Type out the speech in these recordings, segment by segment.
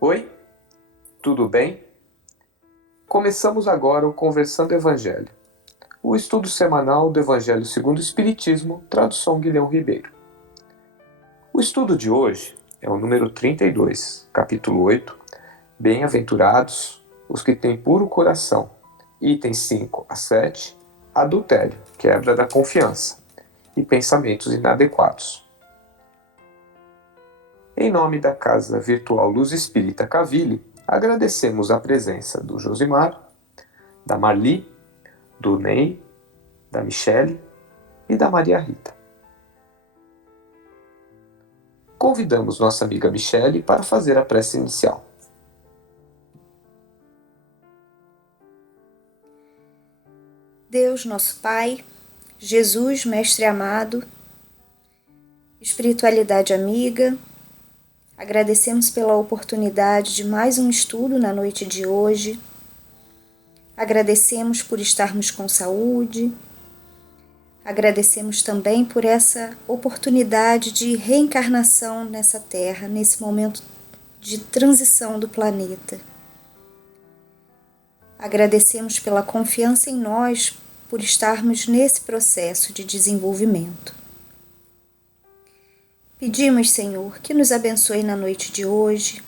Oi, tudo bem? Começamos agora o Conversando Evangelho, o estudo semanal do Evangelho segundo o Espiritismo, tradução Guilherme Ribeiro. O estudo de hoje é o número 32, capítulo 8, Bem-aventurados os que têm puro coração, itens 5 a 7, adultério, quebra da confiança e pensamentos inadequados. Em nome da Casa Virtual Luz Espírita Caville, agradecemos a presença do Josimar, da Marli, do Ney, da Michele e da Maria Rita. Convidamos nossa amiga Michele para fazer a prece inicial. Deus, nosso Pai, Jesus, Mestre amado, espiritualidade amiga, agradecemos pela oportunidade de mais um estudo na noite de hoje. Agradecemos por estarmos com saúde. Agradecemos também por essa oportunidade de reencarnação nessa Terra, nesse momento de transição do planeta. Agradecemos pela confiança em nós, por estarmos nesse processo de desenvolvimento. Pedimos, Senhor, que nos abençoe na noite de hoje,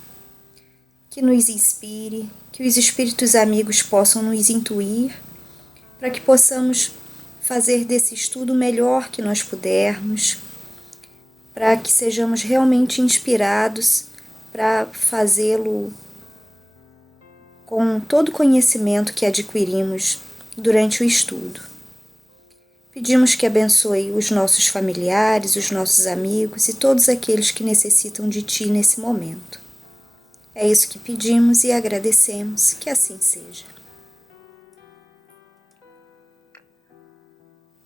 que nos inspire, que os espíritos amigos possam nos intuir, para que possamos fazer desse estudo o melhor que nós pudermos, para que sejamos realmente inspirados para fazê-lo com todo o conhecimento que adquirimos durante o estudo. Pedimos que abençoe os nossos familiares, os nossos amigos e todos aqueles que necessitam de Ti nesse momento. É isso que pedimos e agradecemos, que assim seja.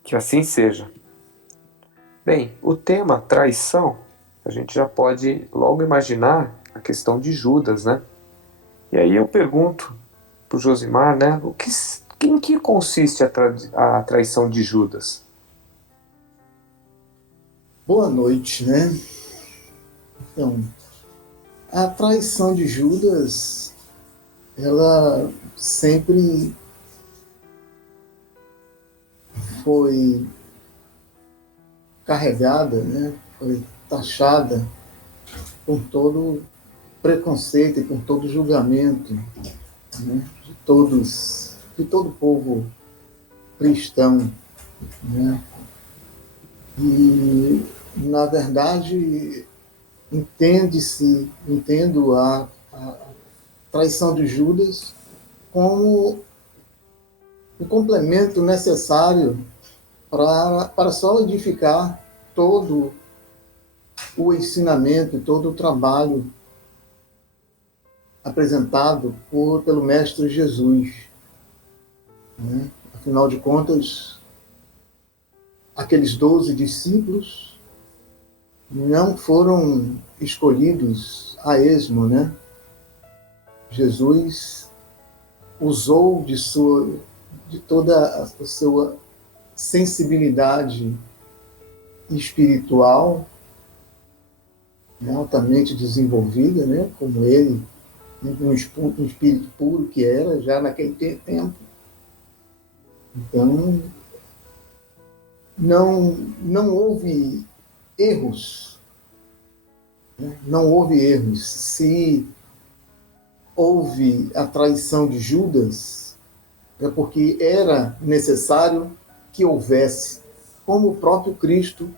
Que assim seja. Bem, o tema traição, a gente já pode logo imaginar a questão de Judas, né? E aí eu pergunto para o Josimar, né? Em que consiste a traição de Judas? Boa noite, né? Então, a traição de Judas, ela sempre foi carregada, né? Foi taxada por todo preconceito e por todo julgamento, né? de todo povo cristão, né? E, na verdade, entendo a traição de Judas como um complemento necessário para solidificar todo o ensinamento, todo o trabalho apresentado pelo Mestre Jesus, né? Afinal de contas, aqueles 12 discípulos não foram escolhidos a esmo, né? Jesus usou de toda a sua sensibilidade espiritual, né, altamente desenvolvida, né, como ele, um espírito puro que era já naquele tempo. Então, não houve erros, né? Não houve erros. Se houve a traição de Judas, é porque era necessário que houvesse, como o próprio Cristo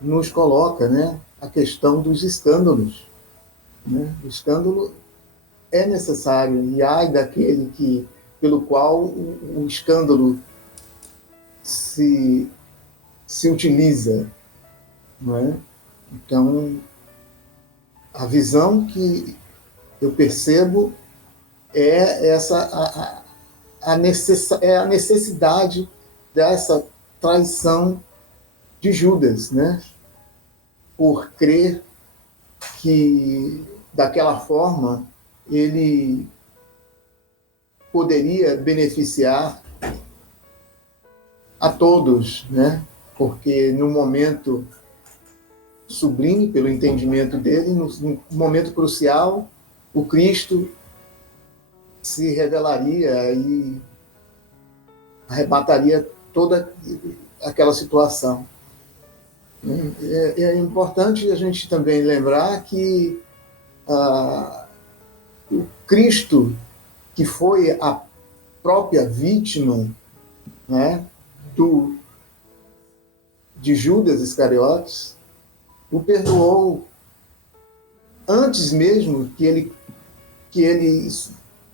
nos coloca, né? A questão dos escândalos, né? O escândalo é necessário, e ai daquele pelo qual o escândalo se utiliza, não é? Então, a visão que eu percebo é essa é a necessidade dessa traição de Judas, né? Por crer que daquela forma ele poderia beneficiar a todos, né? Porque no momento sublime, pelo entendimento dele, no momento crucial, o Cristo se revelaria e arrebataria toda aquela situação. É importante a gente também lembrar que o Cristo, que foi a própria vítima, né, de Judas Iscariotes, o perdoou antes mesmo que ele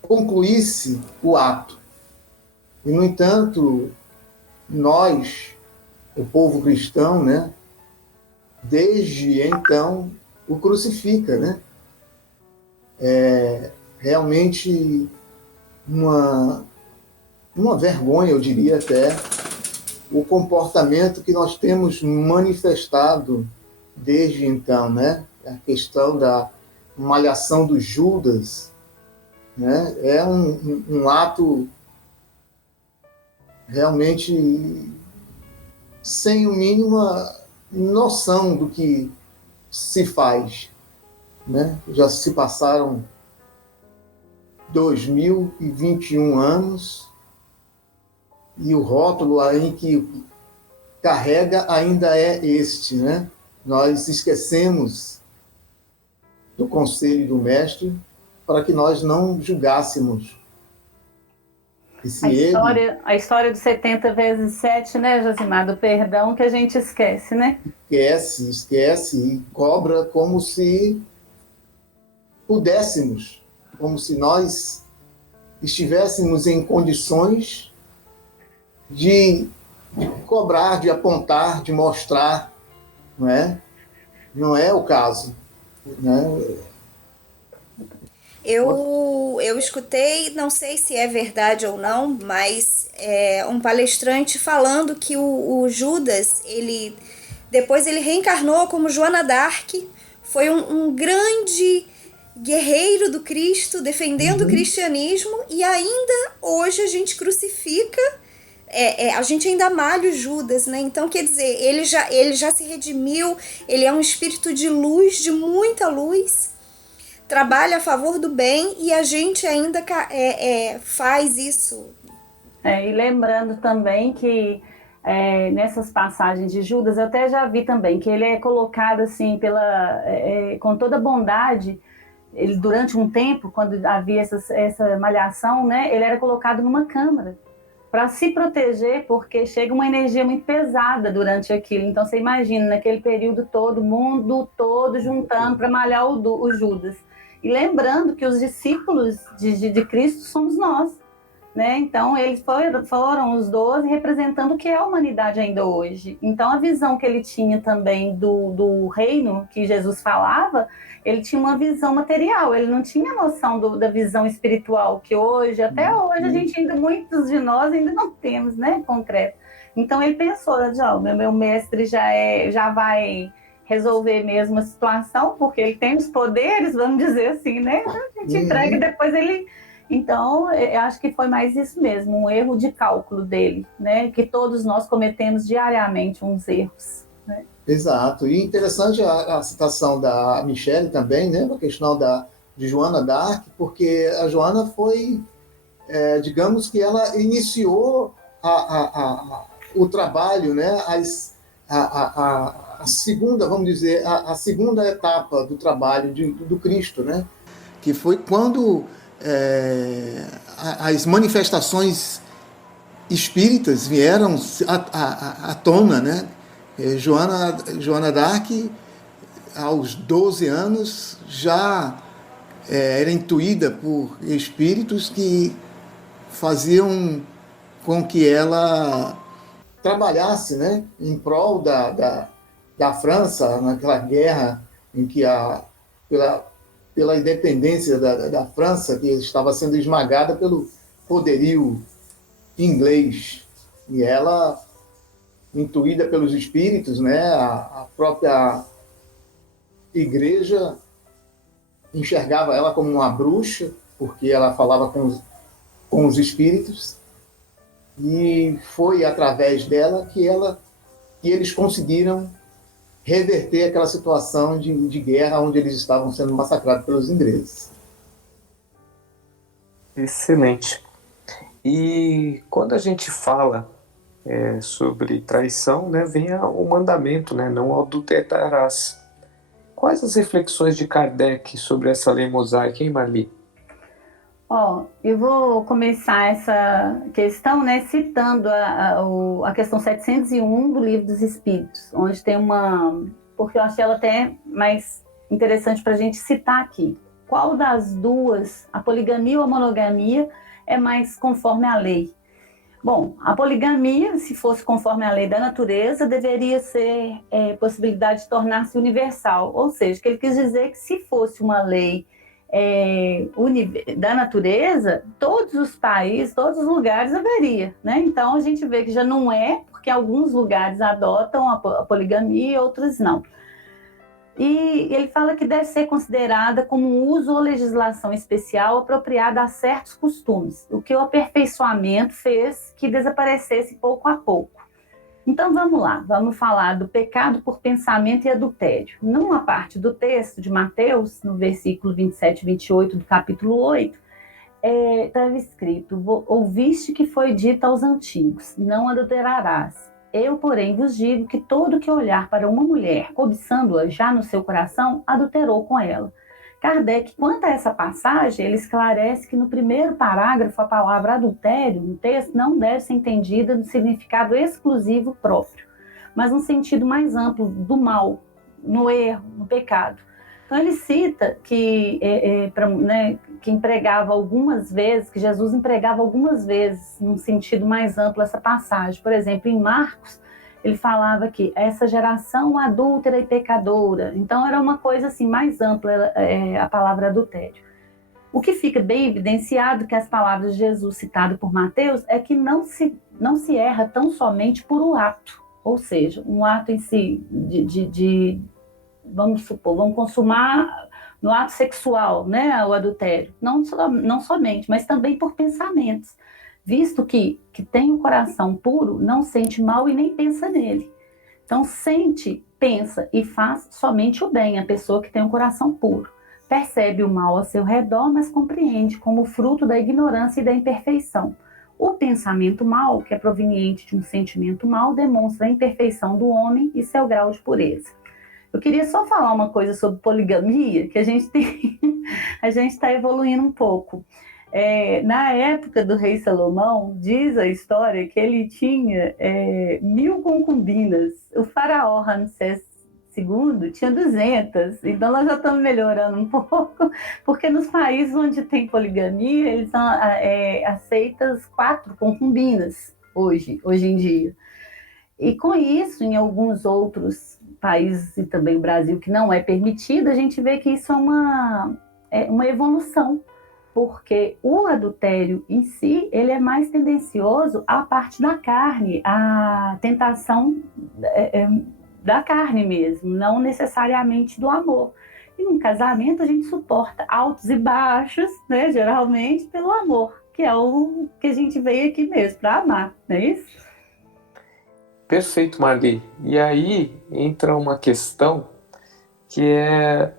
concluísse o ato. E, no entanto, nós, o povo cristão, né, desde então, o crucifica, né? É realmente uma vergonha, eu diria até, o comportamento que nós temos manifestado desde então, né? A questão da malhação do Judas, né? É um ato realmente sem a mínima noção do que se faz, né? Já se passaram 2021 anos e o rótulo aí que carrega ainda é este, né? Nós esquecemos do conselho do mestre para que nós não julgássemos. A história dos 70 vezes 7, né, Josimar, do perdão que a gente esquece, né? Esquece e cobra como se pudéssemos, como se nós estivéssemos em condições de cobrar, de apontar, de mostrar, não é? Não é o caso, né? Eu escutei, não sei se é verdade ou não, mas um palestrante falando que o Judas, depois ele reencarnou como Joana d'Arc, foi um grande guerreiro do Cristo, defendendo o cristianismo, e ainda hoje a gente crucifica, a gente ainda malha o Judas, né? Então, quer dizer, ele já se redimiu, ele é um espírito de luz, de muita luz, trabalha a favor do bem, e a gente ainda faz isso. E lembrando também que nessas passagens de Judas, eu até já vi também que ele é colocado assim com toda bondade. Ele, durante um tempo, quando havia essa malhação, né, ele era colocado numa câmara para se proteger, porque chega uma energia muito pesada durante aquilo. Então, você imagina, naquele período todo, o mundo todo juntando para malhar o Judas. E lembrando que os discípulos de Cristo somos nós, né? Então, eles foram os 12 representando o que é a humanidade ainda hoje. Então, a visão que ele tinha também do reino que Jesus falava, ele tinha uma visão material, ele não tinha noção da visão espiritual, que hoje, até hoje, a gente ainda, muitos de nós ainda não temos, né, concreto. Então, ele pensou, meu mestre já vai resolver mesmo a situação, porque ele tem os poderes, vamos dizer assim, né? A gente entrega e depois ele... Então, eu acho que foi mais isso mesmo, um erro de cálculo dele, né? Que todos nós cometemos diariamente uns erros, né? Exato. E interessante a citação da Michele também, né? A questão de Joana d'Arc, porque a Joana foi, digamos que ela iniciou o trabalho, né? A segunda, vamos dizer, a segunda etapa do trabalho do Cristo, né? Que foi quando as manifestações espíritas vieram à tona, né? Joana d'Arc, aos 12 anos, já era intuída por espíritos que faziam com que ela trabalhasse, né, em prol da França, naquela guerra em que pela independência da França, que estava sendo esmagada pelo poderio inglês. E ela, intuída pelos espíritos, né, a própria igreja enxergava ela como uma bruxa, porque ela falava com os espíritos, e foi através dela que eles conseguiram reverter aquela situação de guerra onde eles estavam sendo massacrados pelos ingleses. Excelente. E quando a gente fala sobre traição, né, vem o mandamento, né, não adulterarás. Quais as reflexões de Kardec sobre essa lei mosaica, hein, Marli? Eu vou começar essa questão, né, citando a questão 701 do Livro dos Espíritos, onde tem porque eu achei ela até mais interessante para a gente citar aqui. Qual das duas, a poligamia ou a monogamia, é mais conforme a lei? Bom, a poligamia, se fosse conforme a lei da natureza, deveria ser possibilidade de tornar-se universal. Ou seja, que ele quis dizer que se fosse uma lei da natureza, todos os países, todos os lugares haveria, né? Então a gente vê que já não é, porque alguns lugares adotam a poligamia e outros não. E ele fala que deve ser considerada como um uso ou legislação especial apropriada a certos costumes, o que o aperfeiçoamento fez que desaparecesse pouco a pouco. Então vamos lá, vamos falar do pecado por pensamento e adultério. Numa parte do texto de Mateus, no versículo 27 e 28 do capítulo 8, estava escrito: ouviste que foi dito aos antigos, não adulterarás. Eu, porém, vos digo que todo que olhar para uma mulher, cobiçando-a já no seu coração, adulterou com ela. Kardec, quanto a essa passagem, ele esclarece que no primeiro parágrafo a palavra adultério no texto não deve ser entendida no significado exclusivo próprio, mas no sentido mais amplo do mal, no erro, no pecado. Então ele cita que, que empregava algumas vezes, que Jesus empregava algumas vezes, num sentido mais amplo, essa passagem. Por exemplo, em Marcos, ele falava que essa geração adúltera e pecadora. Então era uma coisa assim mais ampla a palavra adultério. O que fica bem evidenciado que as palavras de Jesus citadas por Mateus é que não se erra tão somente por um ato, ou seja, um ato em si vamos consumar no ato sexual, né, o adultério. Não somente, mas também por pensamentos. Visto que tem o coração puro, não sente mal e nem pensa nele. Então, sente, pensa e faz somente o bem, a pessoa que tem um coração puro. Percebe o mal ao seu redor, mas compreende como fruto da ignorância e da imperfeição. O pensamento mal, que é proveniente de um sentimento mal, demonstra a imperfeição do homem e seu grau de pureza. Eu queria só falar uma coisa sobre poligamia, que a gente está evoluindo um pouco. Na época do rei Salomão, diz a história que ele tinha 1000 concubinas. O faraó Ramsés II tinha 200. Então nós já estamos melhorando um pouco, porque nos países onde tem poligamia, eles são aceitas 4 concubinas hoje em dia. E com isso, em alguns outros países, e também o Brasil, que não é permitido, a gente vê que isso é uma evolução, porque o adultério em si, ele é mais tendencioso à parte da carne, à tentação da carne mesmo, não necessariamente do amor. E num casamento a gente suporta altos e baixos, né, geralmente pelo amor, que é o que a gente veio aqui mesmo, para amar, não é isso? Perfeito, Marli. E aí entra uma questão que é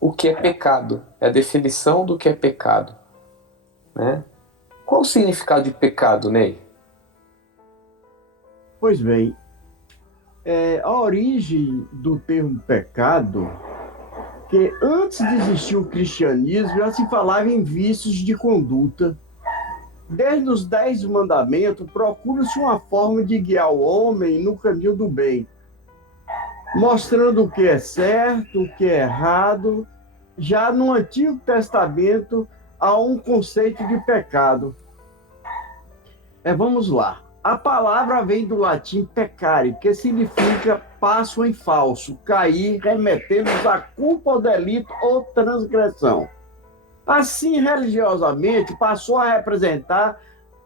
o que é pecado, é a definição do que é pecado, né? Qual o significado de pecado, Ney? Pois bem, a origem do termo pecado, que antes de existir o cristianismo já se falava em vícios de conduta. Desde os 10 mandamentos, procura-se uma forma de guiar o homem no caminho do bem, mostrando o que é certo, o que é errado. Já no Antigo Testamento há um conceito de pecado. Vamos lá. A palavra vem do latim peccare, que significa passo em falso, cair, remetendo-nos à culpa ou delito ou transgressão. Assim, religiosamente, passou a representar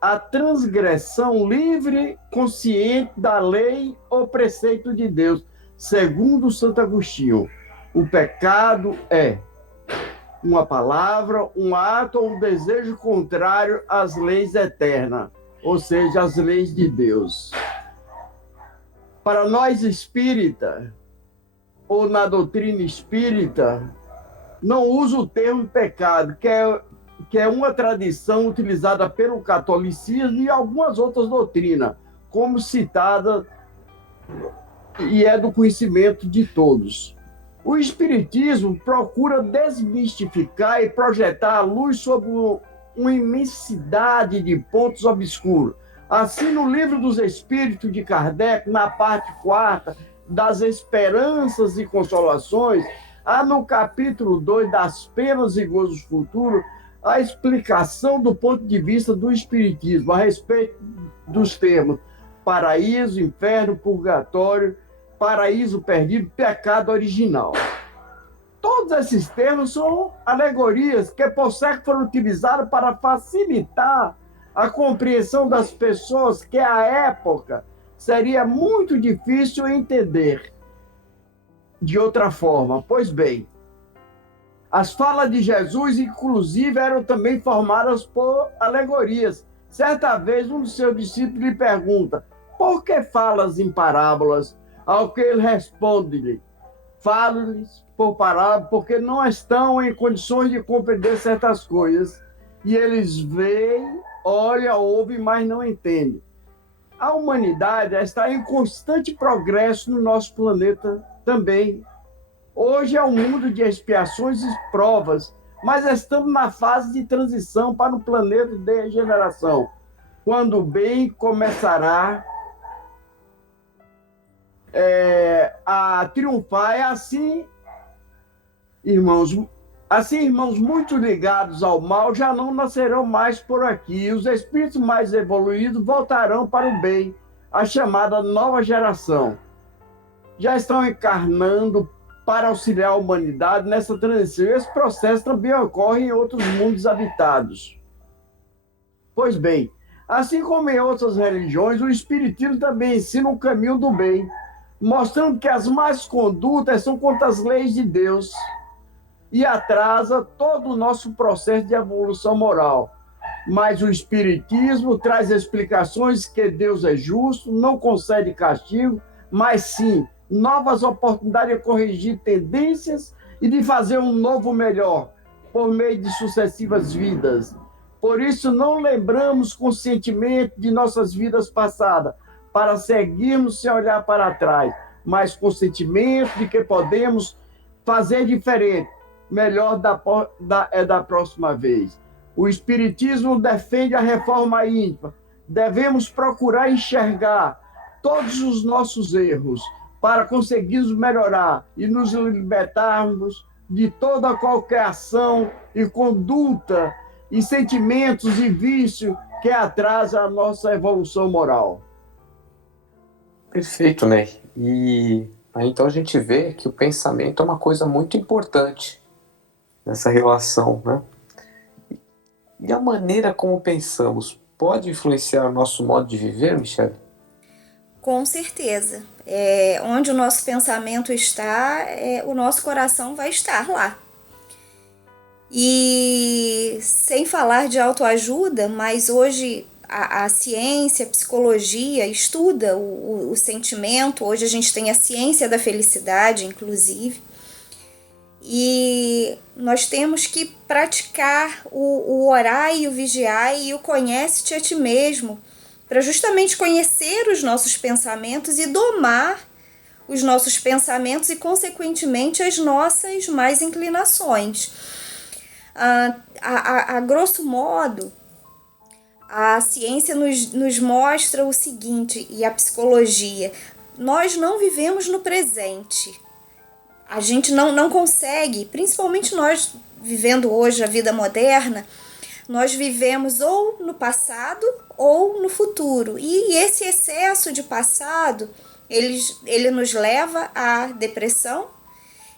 a transgressão livre, consciente da lei ou preceito de Deus. Segundo Santo Agostinho, o pecado é uma palavra, um ato ou um desejo contrário às leis eternas, ou seja, às leis de Deus. Para nós espírita, ou na doutrina espírita, não usa o termo pecado, que é uma tradição utilizada pelo catolicismo e algumas outras doutrinas, como citada e é do conhecimento de todos. O Espiritismo procura desmistificar e projetar a luz sobre uma imensidade de pontos obscuros. Assim, no Livro dos Espíritos de Kardec, na parte 4, das esperanças e consolações, há no capítulo 2, das penas e gozos futuros, a explicação do ponto de vista do Espiritismo a respeito dos termos paraíso, inferno, purgatório, paraíso perdido, pecado original. Todos esses termos são alegorias que por certo foram utilizadas para facilitar a compreensão das pessoas que à época seria muito difícil entender de outra forma. Pois bem, as falas de Jesus, inclusive, eram também formadas por alegorias. Certa vez, um dos seus discípulos lhe pergunta: por que falas em parábolas? Ao que ele responde-lhe: falo-lhes por parábolas porque não estão em condições de compreender certas coisas. E eles veem, olham, ouvem, mas não entendem. A humanidade está em constante progresso no nosso planeta também. Hoje é um mundo de expiações e provas, mas estamos na fase de transição para um planeta de regeneração, quando o bem começará a triunfar. É assim, irmãos, muito ligados ao mal já não nascerão mais por aqui. Os espíritos mais evoluídos voltarão para o bem, a chamada nova geração. Já estão encarnando para auxiliar a humanidade nessa transição. Esse processo também ocorre em outros mundos habitados. Pois bem, assim como em outras religiões, o Espiritismo também ensina o caminho do bem, mostrando que as más condutas são contra as leis de Deus e atrasa todo o nosso processo de evolução moral. Mas o Espiritismo traz explicações que Deus é justo, não concede castigo, mas sim novas oportunidades de corrigir tendências e de fazer um novo melhor por meio de sucessivas vidas. Por isso, não lembramos conscientemente de nossas vidas passadas, para seguirmos sem olhar para trás, mas com sentimento de que podemos fazer diferente, melhor da próxima vez. O Espiritismo defende a reforma íntima. Devemos procurar enxergar todos os nossos erros para conseguirmos melhorar e nos libertarmos de toda qualquer ação e conduta e sentimentos e vício que atrasa a nossa evolução moral. Perfeito, Ney. E aí, então a gente vê que o pensamento é uma coisa muito importante nessa relação, né? E a maneira como pensamos pode influenciar o nosso modo de viver, Michele? Com certeza. Onde o nosso pensamento está, o nosso coração vai estar lá. E sem falar de autoajuda, mas hoje a ciência, a psicologia estuda o sentimento. Hoje a gente tem a ciência da felicidade, inclusive. E nós temos que praticar o orar e o vigiar e o conhece-te a ti mesmo, para justamente conhecer os nossos pensamentos e domar os nossos pensamentos e, consequentemente, as nossas más inclinações. A grosso modo, a ciência nos mostra o seguinte, e a psicologia: nós não vivemos no presente. A gente não consegue, principalmente nós vivendo hoje a vida moderna, nós vivemos ou no passado ou no futuro. E esse excesso de passado, ele nos leva à depressão,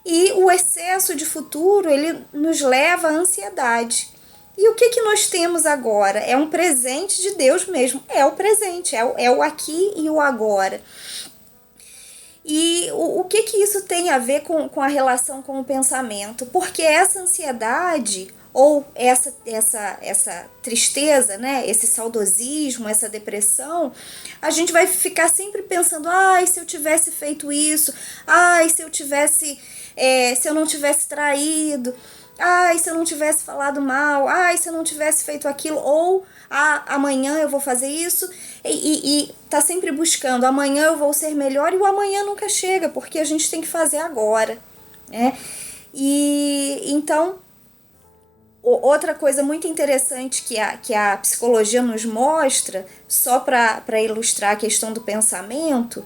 e o excesso de futuro, ele nos leva à ansiedade. E o que nós temos agora? É um presente de Deus mesmo. É o presente, é o aqui e o agora. E o que isso tem a ver com a relação com o pensamento? Porque essa ansiedade ou essa tristeza, né, esse saudosismo, essa depressão, a gente vai ficar sempre pensando, ai, se eu tivesse feito isso, ai, se eu não tivesse traído, ai, se eu não tivesse falado mal, ai, se eu não tivesse feito aquilo, ou amanhã eu vou fazer isso, e tá sempre buscando, amanhã eu vou ser melhor, e o amanhã nunca chega, porque a gente tem que fazer agora, né? E então, outra coisa muito interessante que a psicologia nos mostra, só para ilustrar a questão do pensamento,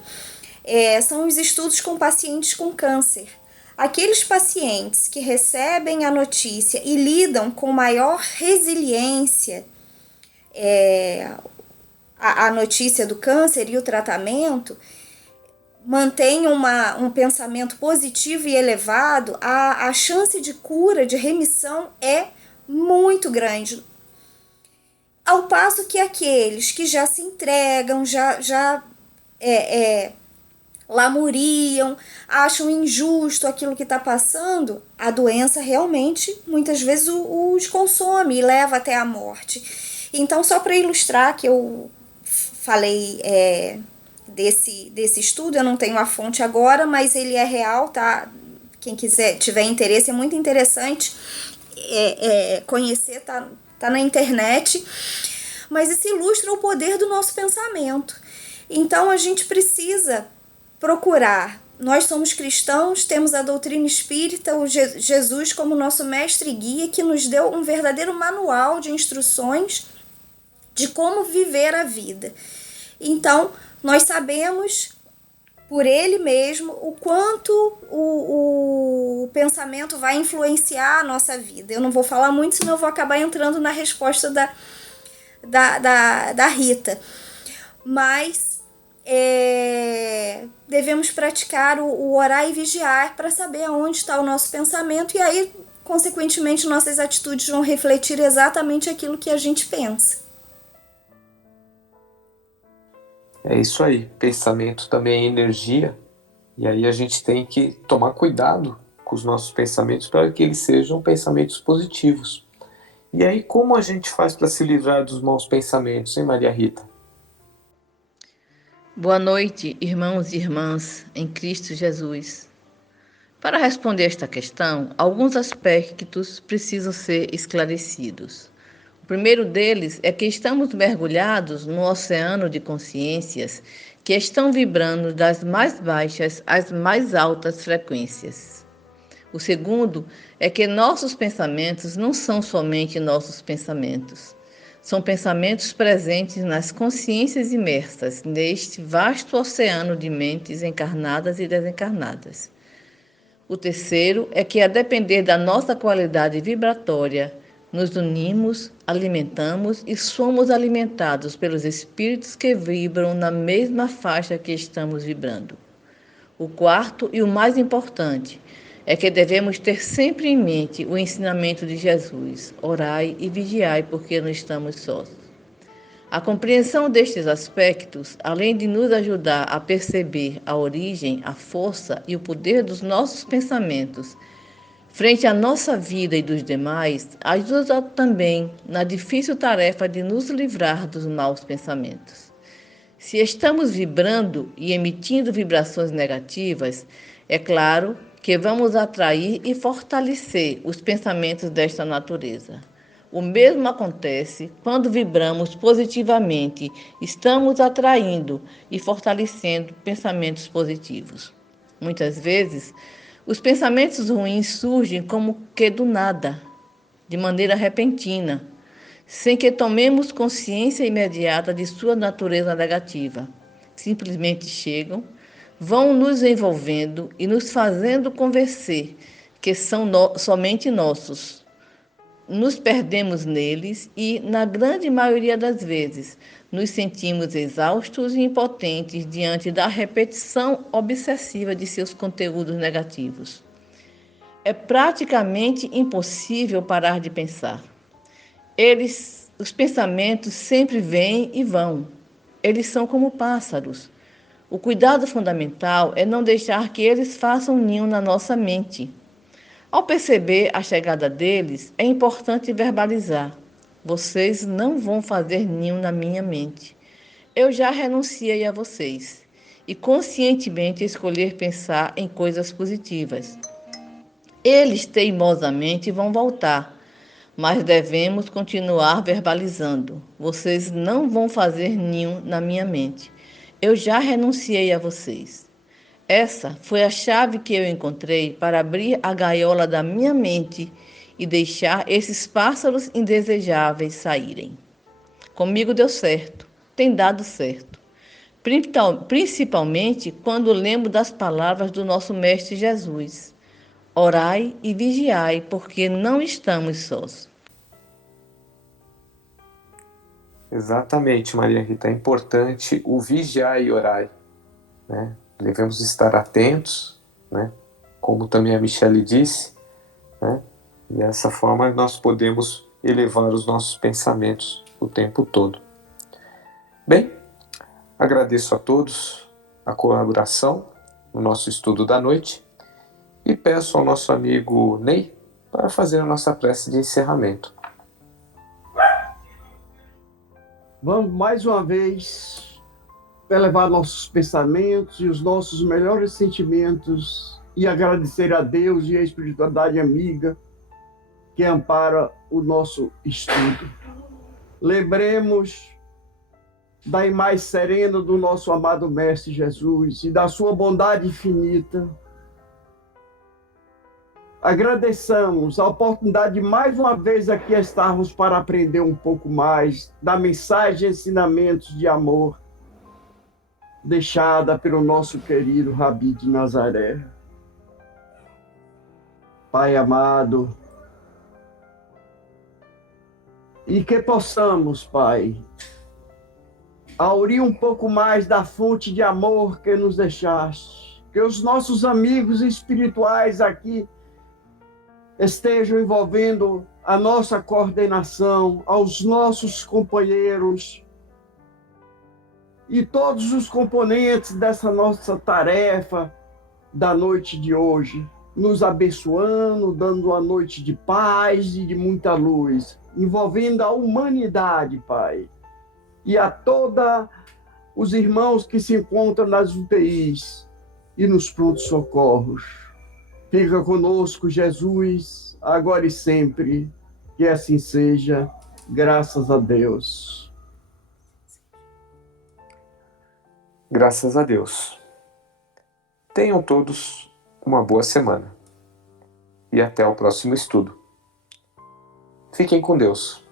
são os estudos com pacientes com câncer. Aqueles pacientes que recebem a notícia e lidam com maior resiliência a notícia do câncer e o tratamento, mantêm um pensamento positivo e elevado, a chance de cura, de remissão é muito grande. Ao passo que aqueles que já se entregam, já lamuriam, acham injusto aquilo que está passando, a doença realmente, muitas vezes, os consome e leva até a morte. Então, só para ilustrar que eu falei desse estudo, eu não tenho a fonte agora, mas ele é real, tá? Quem tiver interesse, é muito interessante conhecer, tá na internet, mas isso ilustra o poder do nosso pensamento. Então, a gente precisa procurar. Nós somos cristãos, temos a doutrina espírita, o Jesus como nosso mestre e guia, que nos deu um verdadeiro manual de instruções de como viver a vida. Então, nós sabemos por ele mesmo o quanto o pensamento vai influenciar a nossa vida. Eu não vou falar muito, senão eu vou acabar entrando na resposta da Rita. Mas devemos praticar o orar e vigiar para saber aonde está o nosso pensamento, e aí, consequentemente, nossas atitudes vão refletir exatamente aquilo que a gente pensa. É isso aí, pensamento também é energia, e aí a gente tem que tomar cuidado com os nossos pensamentos para que eles sejam pensamentos positivos. E aí, como a gente faz para se livrar dos maus pensamentos, hein, Maria Rita? Boa noite, irmãos e irmãs em Cristo Jesus. Para responder esta questão, alguns aspectos precisam ser esclarecidos. O primeiro deles é que estamos mergulhados num oceano de consciências que estão vibrando das mais baixas às mais altas frequências. O segundo é que nossos pensamentos não são somente nossos pensamentos. São pensamentos presentes nas consciências imersas neste vasto oceano de mentes encarnadas e desencarnadas. O terceiro é que, a depender da nossa qualidade vibratória, nos unimos, alimentamos e somos alimentados pelos espíritos que vibram na mesma faixa que estamos vibrando. O quarto e o mais importante é que devemos ter sempre em mente o ensinamento de Jesus: orai e vigiai, porque não estamos sós. A compreensão destes aspectos, além de nos ajudar a perceber a origem, a força e o poder dos nossos pensamentos frente à nossa vida e dos demais, ajuda também na difícil tarefa de nos livrar dos maus pensamentos. Se estamos vibrando e emitindo vibrações negativas, é claro que vamos atrair e fortalecer os pensamentos desta natureza. O mesmo acontece quando vibramos positivamente, estamos atraindo e fortalecendo pensamentos positivos. Muitas vezes, os pensamentos ruins surgem como que do nada, de maneira repentina, sem que tomemos consciência imediata de sua natureza negativa. Simplesmente chegam, vão nos envolvendo e nos fazendo convencer que são somente nossos. Nos perdemos neles e, na grande maioria das vezes, nos sentimos exaustos e impotentes diante da repetição obsessiva de seus conteúdos negativos. É praticamente impossível parar de pensar. Os pensamentos sempre vêm e vão. Eles são como pássaros. O cuidado fundamental é não deixar que eles façam ninho na nossa mente. Ao perceber a chegada deles, é importante verbalizar: vocês não vão fazer ninho na minha mente. Eu já renunciei a vocês. E conscientemente escolher pensar em coisas positivas. Eles teimosamente vão voltar, mas devemos continuar verbalizando: vocês não vão fazer ninho na minha mente. Eu já renunciei a vocês. Essa foi a chave que eu encontrei para abrir a gaiola da minha mente e deixar esses pássaros indesejáveis saírem. Comigo deu certo, tem dado certo. Principalmente quando lembro das palavras do nosso Mestre Jesus: orai e vigiai, porque não estamos sós. Exatamente, Maria Rita. É importante o vigiar e orar, né? Devemos estar atentos, né? Como também a Michele disse, né? E dessa forma nós podemos elevar os nossos pensamentos o tempo todo. Bem, agradeço a todos a colaboração no nosso estudo da noite e peço ao nosso amigo Ney para fazer a nossa prece de encerramento. Vamos mais uma vez elevar nossos pensamentos e os nossos melhores sentimentos e agradecer a Deus e a espiritualidade amiga que ampara o nosso estudo. Lembremos da imagem serena do nosso amado Mestre Jesus e da sua bondade infinita. Agradeçamos a oportunidade de mais uma vez aqui estarmos para aprender um pouco mais da mensagem e ensinamentos de amor deixada pelo nosso querido Rabi de Nazaré. Pai amado, e que possamos, Pai, aurir um pouco mais da fonte de amor que nos deixaste, que os nossos amigos espirituais aqui estejam envolvendo a nossa coordenação, aos nossos companheiros e todos os componentes dessa nossa tarefa da noite de hoje, nos abençoando, dando uma noite de paz e de muita luz, envolvendo a humanidade, Pai, e a todos os irmãos que se encontram nas UTIs e nos prontos socorros. Fica conosco, Jesus, agora e sempre, que assim seja, graças a Deus. Graças a Deus. Tenham todos uma boa semana. E até o próximo estudo. Fiquem com Deus.